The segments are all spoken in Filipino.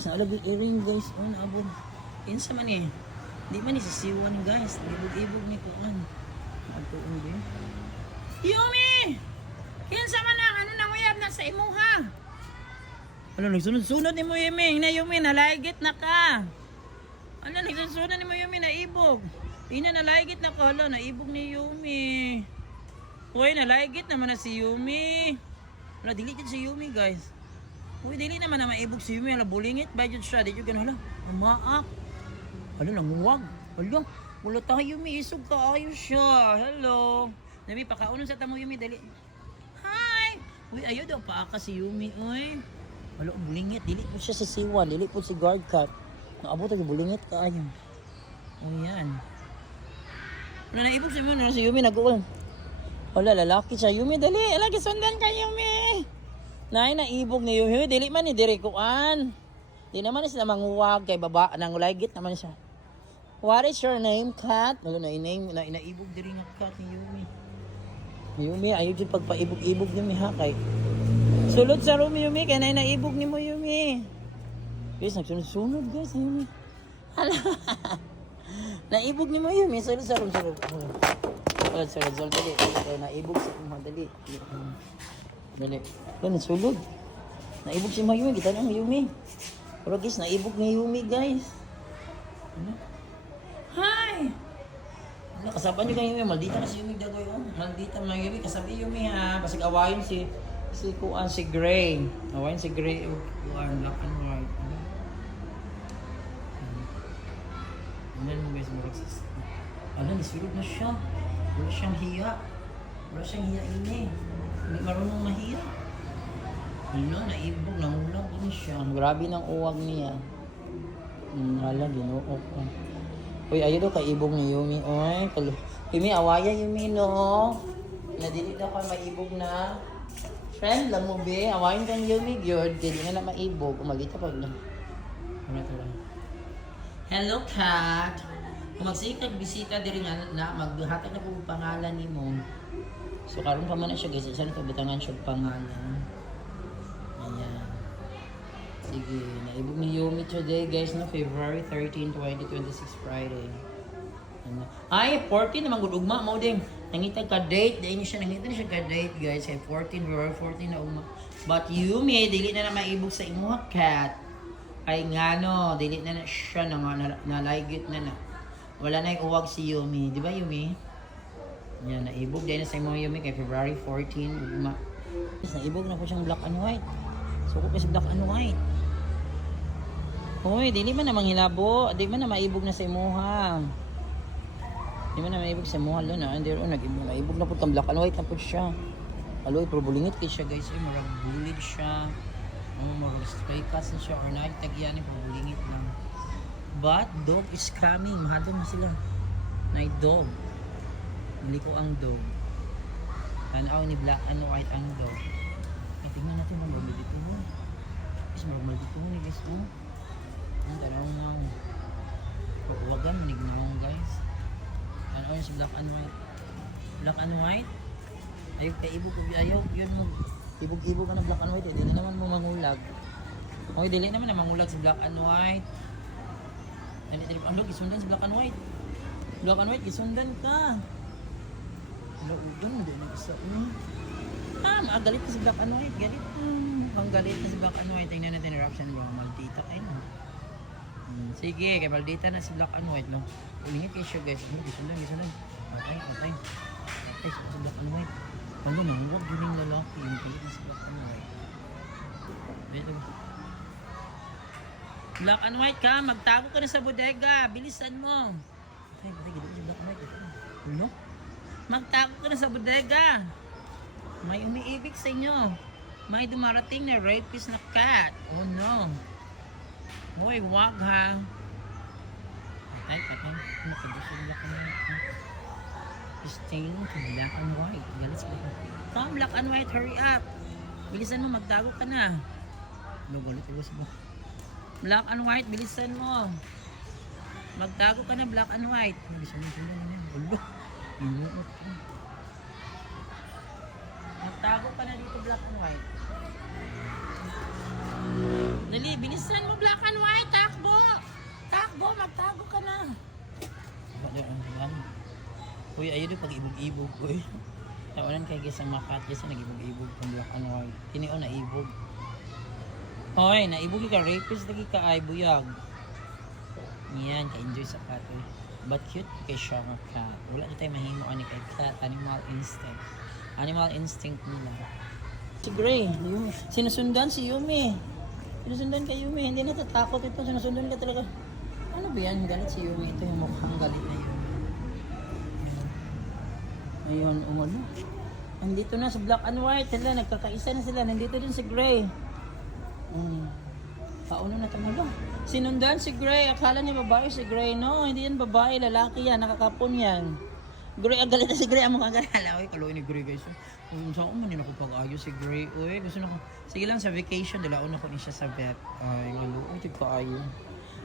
Sa alagay earring guys, naabot. Insa man eh. Di man isisiwan guys. Ibog-ibog ni Kuan. Magtuon din. Yumi! Kinsa man ang ano nanguyab na sa imuha? Ano, nagsunod-sunod ni mo Yumi. Na Yumi, nalaigit na ka. Ano, nagsunod ni mo Yumi, naibog. Ina, nalaigit na ka. Hala, naibog ni Yumi. Uy, nalaigit naman na si Yumi. Wala, diligid si Yumi guys. Uy, dili naman na maibog si Yumi. Hala, bulingit ba yun siya? Di yun gano'n, hala, amaak. Hala, nanguwag. Hala, wala tayo Yumi. Isog ka, ayos siya. Hello. Nabi, pakaunon sa tamo Yumi, dali. Hi! Uy, ayaw daw paaka si Yumi, uy. Hala, bulingit. Dili po siya sa siwan. Dili po si guard cut. Naabot ang bulingit ka, ayun. O yan. Wala, naibog si Yumi. Wala si Yumi, nag-uwan. Wala, lalaki siya. Yumi, dali. Lagi sundan ka, Yumi. Nay, naibog ni Yumi. Dili man ni Dirikuan. Di naman sila manguwag kay baba. Nangulaygit naman siya. What is your name, cat? Wala, naibog diri nga cat ni Yumi. Yumi, ayaw dyan pagpaibog-ibog Yumi ha. Kay sulod sa room Yumi. Kaya naibog ni mo Yumi. Guys, nagsunod-sunod guys. Yumi. Hala. Naibog ni mo Yumi. Sulod sa room. Sulod. Dali. Naibog sa mga dali. Dali. Yan, sulod. Naibog si Mayumi. Kita na Mayumi. Pero guys, naibog ni Yumi guys. Ano? Hi! Kasapan nyo kayo Yumi. Maldita na si Yumi dagoy. Maldita na Yumi. Kasabi Yumi ha. Basig awayin si Kuan, si Gray. Awayin si Gray. You are black and white. Ano mo guys, murag sis. Ano, nisulog na siya. Wala siyang hiya. Wala siyang hiya ini. Hindi marunong mahiya. Ano, naibog, nangulag din siya. Grabe ng uwag niya. Hala, ginuok ko. Uy, ayaw daw kaibog ni Yumi. Uy, Yumi, awaya Yumi, no? Nadili daw ka maibog na. Friend lang mo, be. Awayin kang Yumi, good. Hindi na maibog. Umalita pag lang. Hello, cat. Kung magsikag bisita diri nga na maghatag na po pangalan ni mo. So karon pa man na siya guys, isa na pabutangan siya pangalan. Ayan. Sige, naibog ni Yumi today guys no, February 13, 2026 Friday. Ano? Ay, 14 naman gud ugma mo ding. Nangitag ka date, dahil siya nangita na siya ka date guys, ay 14 February 14 na ugma. But Yumi dili na maibog sa imuha cat. Ay nga no, dili na siya nalaygit na. Wala na yung uwag si Yumi. Di ba Yumi? Yan, naibog din na sa mga Yumi kay February 14. Ugma. Naibog na po siyang black and white. So ko kasi black and white. Hoy, dili man na manghilabo. Di man na maibog na sa imuha. Di man na maibog sa imuha. Lo na, hindi ro nag-ibog. Maibog na po kang black and white na po siya. Aloy, pero bulingit kayo siya guys. Ay, marag bulid siya. Marag spray cast na siya. Or nagtagyan ni bulingit lang. But dog is coming. Mahadong na sila. Night dog. Mali ko ang dog. Tanaw ni black and white ang dog. Ay, tingnan natin ang normal dito mo. Guys, normal dito mo ni guys. Ang tanaw nga. Pagwagan, nignawang guys. Tanaw yun si black and white. Black and white? Ayaw kaibog ko. Ayaw yun mo. Ibog-ibog ka na black and white. Hindi na naman mo mangulag. Okay, dili naman na mangulag si black and white. Ang dog, isundan si black and white. Black and white, isundan ka. Ugan, hindi na isa. Galit na si black and white. Galit. Ang galit na si black and white. Tingnan natin eruption bro. Maldita kayo. Sige, kay maldita na si black and white. No? Ulingit kayo siya guys. Isundan. Patay. Si black and white. Pagod na, huwag yun yung lalaki. Yung galit na si black and white. Dito ba? Black and white ka, magtago ka na sa bodega. Bilisan mo. Ay, gano'n si black and white. Ano? Magtago ka na sa bodega. May umiibig sa inyo. May dumarating na rapist na cat. Oh no. Hoy, wag ha. Patay. Nakadusog black and white. Stain to black and white. Galit sa black and white. Come, black and white, hurry up. Bilisan mo, magtago ka na. Galit sa black and white, bilisan mo. Magtago ka na, black and white. Bilisan mo na yan. Ulo. Inuot ko. Magtago ka na dito, black and white. Dali, bilisan mo, black and white. Takbo! Takbo, magtago ka na. Uy, ayun yung pag-ibog-ibog. Uy. Tawanan kay guys ang makat kasi nag-ibog-ibog kung black and white. Tinio na ibog. Hoy, naibog ka, rapist lagi ka ay buyag. Yan, ka-enjoy sa cat. Uy. But cute kay siya mga cat. Wala na tayo mahimo ani kay cat. Animal instinct. Animal instinct nila. Si Gray, Yumi. Sinusundan si Yumi. Sinusundan ka Yumi. Hindi natatakot ito. Sinusundan ka talaga. Ano ba yan? Galit si Yumi. Ito yung mukhang galit na Yumi. Ayun, umano. Nandito na sa black and white. Sila, nagkakaisa na sila. Nandito din si Gray. Pauna na talaga. Sinundan si Gray. Akala niya babae si Gray. No, hindi yan babae. Lalaki yan. Nakakapon yan. Gray, ang galit na si Gray. Ang mukhang galala. Uy, kaluin ni Gray guys. Saan ko manin ako pag-ayos si Gray. Uy, gusto na ko. Sige lang sa vacation. Dalaon ako niya siya sa vet. Ay, maluoy. Tigpa-ayo.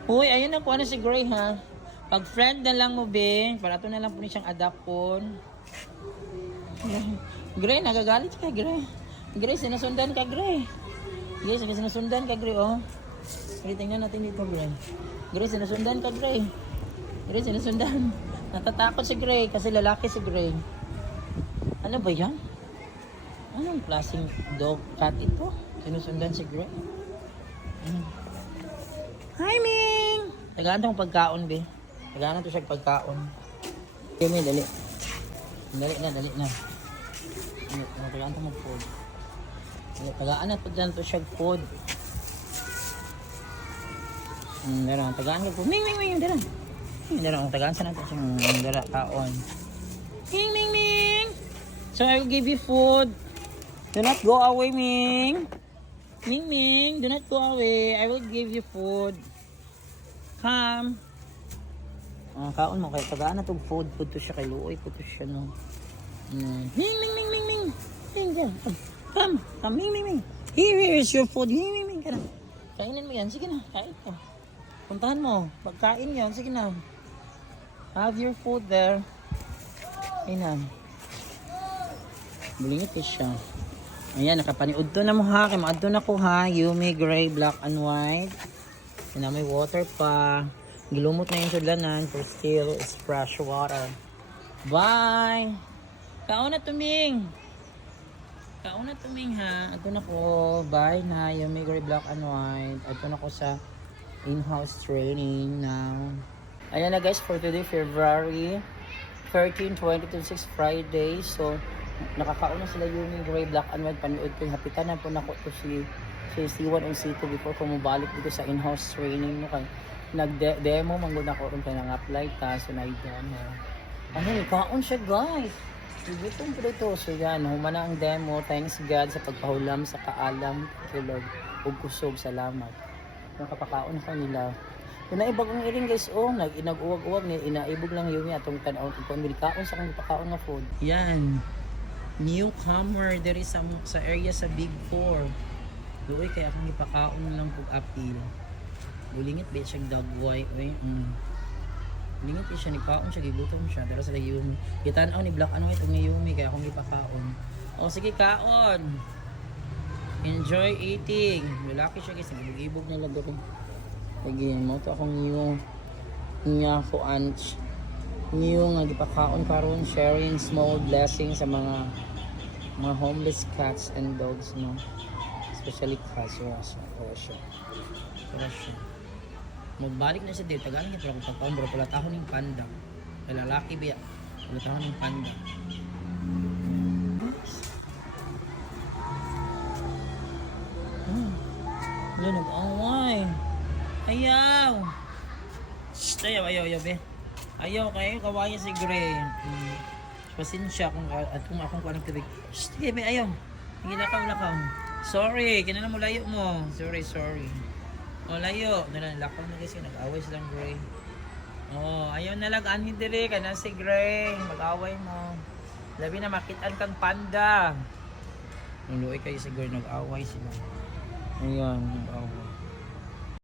Uy, ayun na po. Ano si Gray ha? Pag friend na lang mo, be. Para ito na lang po niya siyang adapon. Gray, nagagalit ka, Gray. Gray, sinusundan ka, Gray. Gray, sinusundan ka, Gray, oh. Gray, tingnan natin dito, Gray. Gray, sinusundan ka, Gray. Gray, sinusundan. Natatakot si Gray kasi lalaki si Gray. Ano ba yan? Anong klaseng dog cat ito? Sinusundan si Gray. Hi, Ming! Tagaan itong pagkaon, be. Tagaan ito siya pagkaon. Okay, may dali. Dali na. Tagaan ito mag-food. Tagaan na ito dyan ito siya food. Tagaan ka food. Ming! Dala. Tagaan sa natin siyang dala kaon. Ming! So I will give you food. Do not go away, Ming. Ming, do not go away. I will give you food. Come. Kaon mo kay tagaan na tong food. Food to siya kay luoy. Food to siya no. Ming. Come, Ming. Here is your food. Ming. Kainin mo yan. Sige na, kain ka. Puntahan mo. Pagkain yan. Sige na. Have your food there. Ayun na. Bulingit siya. Ayan, nakapaniud to na mo ha. Kaya maad to na ko ha. Yumi, Gray, black and white. Yan na may water pa. Gilumot na yung sudlanan. For still, it's fresh water. Bye! Kauna tuming! Ha. Ato na ko. Bye na. Yumi, Gray, black and white. Ato na ko sa in-house training now. Ayan na guys, for today, February 13, 2026, Friday. So, nakakauna sila Yumi, Gray, black and white. Panood ko yung hapitan na po na ko to si C1 and C2 before ko mabalik dito sa in-house training. No, nag-demo, mangguna ko rin kaya nang-apply ta. So, na-idyan ha. Ano, kaon siya guys. Ibutong po dito. So, yan, humana ang demo. Thanks God sa pagpahulam, sa kaalam, kilog, ug kusog. Salamat. Nakapakaon ka nila. Kung naibag ang iring guys, nag-uwag-uwag ni inaibog lang Yumi atong tanaw kung milikaon sa kang ipakaon na food. Yan. Newcomer there is sa area sa Big 4. Doy kaya akong ipakaon lang pug appeal. Bulingit ba siya dagway oy. Bulingit siya ni kaon siya gigutom siya pero sa Yumi. Kitanaw ni black and white ng Yumi kaya akong ipakaon. O sige kaon. Enjoy eating. Lalaki siya guys, nagibog na lago rin. Again, mo to akong niya ko anch. New nga gipakaon karon sharing small blessings sa mga homeless cats and dogs no. Especially cats Russia. Magbalik na siya dito. Tagaan niya pero kung pagkaon bro pala tahon ng panda. Ay lalaki biya. Pala tahon ng panda. Nag-away. Ayaw. Ayaw, be. Ayaw kayo, kawaya si Gray. Pasensya kung akong kuha ng tubig. Sige, be, ayaw. Lakaw. Sorry, kinala mo layo mo. Sorry. O, layo. Lakaw na kasi, nag-away silang Gray. O, ayaw na lang, anhin dire ka na si Gray. Mag-away mo. Labi na makitaan kang panda. Nuluoy kayo si Gray, nag-away sila. Ayan, nag-away.